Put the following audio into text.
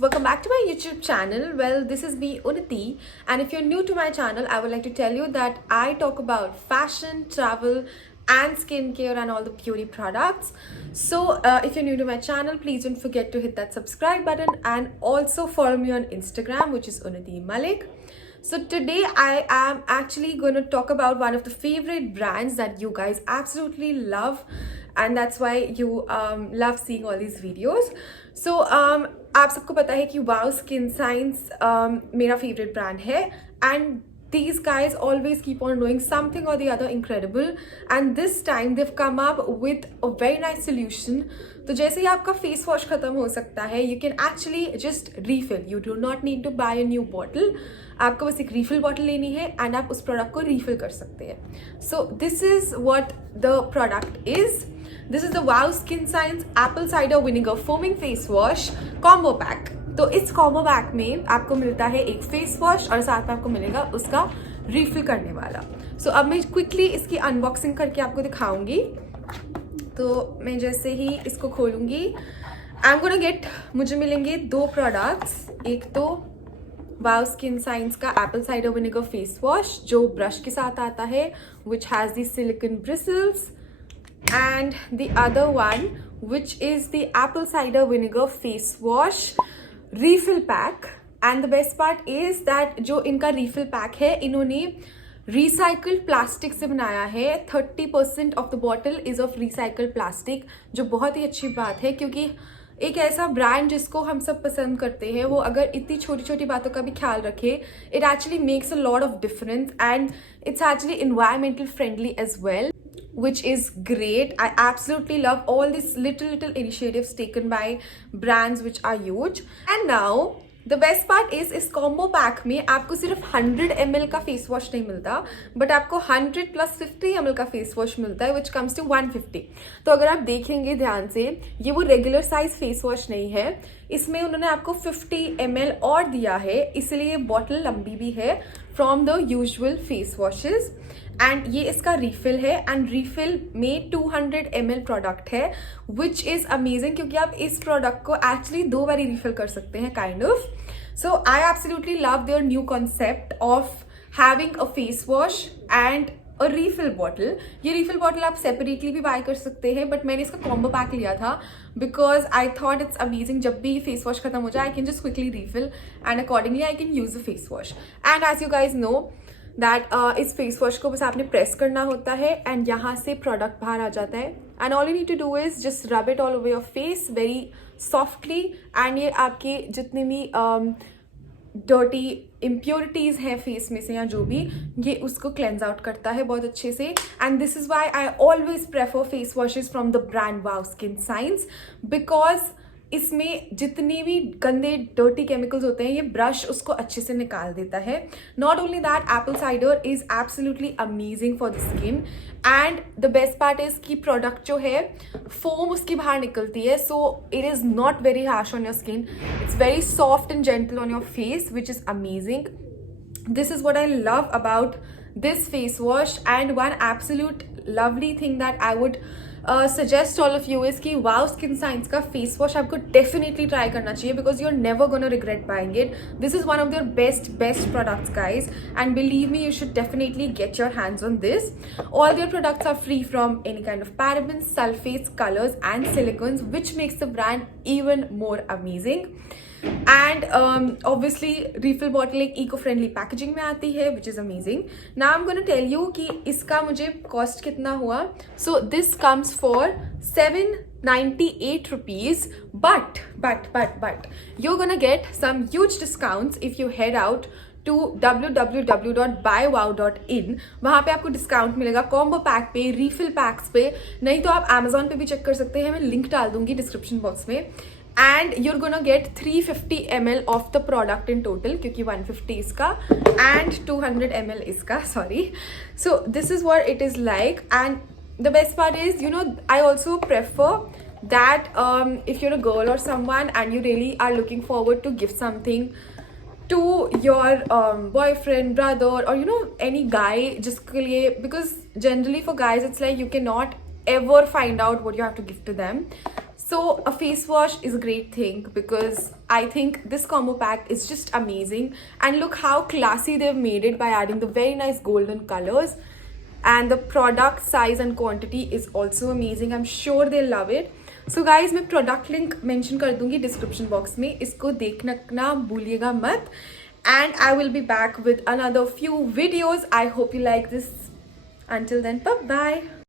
welcome back to my YouTube channel. Well, this is me Unnati, and if you're new to my channel, I would like to tell you that I talk about fashion, travel and skincare and all the beauty products. So if you're new to my channel, please don't forget to hit that subscribe button and also follow me on Instagram, which is Unnati Malik. So today I am actually going to talk about one of the favorite brands that you guys absolutely love, and that's why you love seeing all these videos. So आप सबको पता है कि wow skin science मेरा favourite brand है, and these guys always keep on doing something or the other incredible, and this time they've come up with a very nice solution. तो जैसे ही आपका फेस वॉश खत्म हो सकता है, you can actually just refill. You do not need to buy a new bottle. आपको बस एक refill bottle लेनी है and आप उस product को refill कर सकते हैं. So this is what the product is. This is the Wow Skin Science Apple Cider Vinegar Foaming Face Wash Combo Pack. तो इस कॉम्बो पैक में आपको मिलता है एक फेस वॉश और साथ में आपको मिलेगा उसका रिफिल करने वाला. सो अब मैं क्विकली इसकी अनबॉक्सिंग करके आपको दिखाऊंगी. तो मैं जैसे ही इसको खोलूंगी, आई एम गोना गेट, मुझे मिलेंगे दो प्रोडक्ट्स. एक तो वाव स्किन साइंस का Apple cider vinegar face wash जो ब्रश के साथ आता है, which has the silicon bristles, and the other one which is the apple cider vinegar face wash refill pack. And the best part is that जो इनका refill pack है, इन्होंने recycled plastic से बनाया है. 30% of the bottle is of recycled plastic, जो बहुत ही अच्छी बात है क्योंकि एक ऐसा ब्रांड जिसको हम सब पसंद करते हैं, वो अगर इतनी छोटी छोटी बातों का भी ख्याल रखे, it actually makes a lot of difference and it's actually environmental friendly as well, which is great. I absolutely love all these little initiatives taken by brands which are huge. And now the best part is इस combo pack में आपको सिर्फ 100 ml का face wash नहीं मिलता, but आपको 100 plus 50 ml का face wash मिलता है, which comes to 150. तो अगर आप देखेंगे ध्यान से, ये वो regular size face wash नहीं है, इसमें उन्होंने आपको 50 ml और दिया है, इसलिए बॉटल लंबी भी है from the usual face washes. And ये इसका रीफिल है, एंड रीफिल में 200 ml प्रोडक्ट है, विच इज अमेजिंग क्योंकि आप इस प्रोडक्ट को एक्चुअली दो बारी रीफिल कर सकते हैं kind of. So I absolutely love their new concept of having a face wash and a refill bottle. ये रीफिल बॉटल आप सेपरेटली भी बाय कर सकते हैं, बट मैंने इसका कॉम्बो पैक लिया था because I thought it's amazing. जब भी फेस वॉश खत्म हो जाए, I can just quickly refill and accordingly I can use the face wash. And as you guys know that this face wash को बस आपने प्रेस करना होता है एंड यहाँ से प्रोडक्ट बाहर आ जाता है, and all you need to do is just rub it all over your face very softly, and ये आपके जितने भी डर्टी इम्प्योरिटीज हैं फेस में से या जो भी, ये उसको क्लेंज आउट करता है बहुत अच्छे से. And this is why I always prefer face washes from the brand wow skin science, because इसमें जितने भी गंदे डर्टी केमिकल्स होते हैं, ये ब्रश उसको अच्छे से निकाल देता है. Not only that, Apple cider is absolutely amazing for the skin, and the best part is कि प्रोडक्ट जो है फोम उसकी बाहर निकलती है, so it is not very harsh on your skin. It's very soft and gentle on your face, which is amazing. This is what I love about this face wash. And one absolute lovely thing that I would suggest all of you is कि wow skin science का face wash आपको definitely try करना चाहिए, because you are never gonna regret buying it. This is one of their best products guys, and believe me, you should definitely get your hands on this. All their products are free from any kind of parabens, sulfates, colors and silicons, which makes the brand even more amazing. And obviously refill bottle एक eco friendly packaging में आती है, which is amazing. Now I'm going to tell you कि इसका मुझे cost कितना हुआ. So this comes for 798 rupees, but you're gonna get some huge discounts if you head out to www.buywow.in. वहाँ पे आपको डिस्काउंट मिलेगा कॉम्बो पैक पे, रीफिल पैक्स पे. नहीं तो आप Amazon पे भी चेक कर सकते हैं, मैं लिंक डाल दूंगी डिस्क्रिप्शन बॉक्स में. And you're gonna get 350 ml of the product in total, क्योंकि 150 इसका and 200 ml इसका, sorry. So this is what it is like, and the best part is, you know, I also prefer that if you're a girl or someone and you really are looking forward to give something to your boyfriend, brother, or you know any guy, जिसके लिए, because generally for guys it's like you cannot ever find out what you have to give to them. So a face wash is a great thing because I think this combo pack is just amazing. And look how classy they've made it by adding the very nice golden colors. And the product size and quantity is also amazing. I'm sure they'll love it. So guys, मैं product link mention कर दूंगी description box में. इसको देखना ना भूलिएगा मत. And I will be back with another few videos. I hope you like this. Until then, bye bye.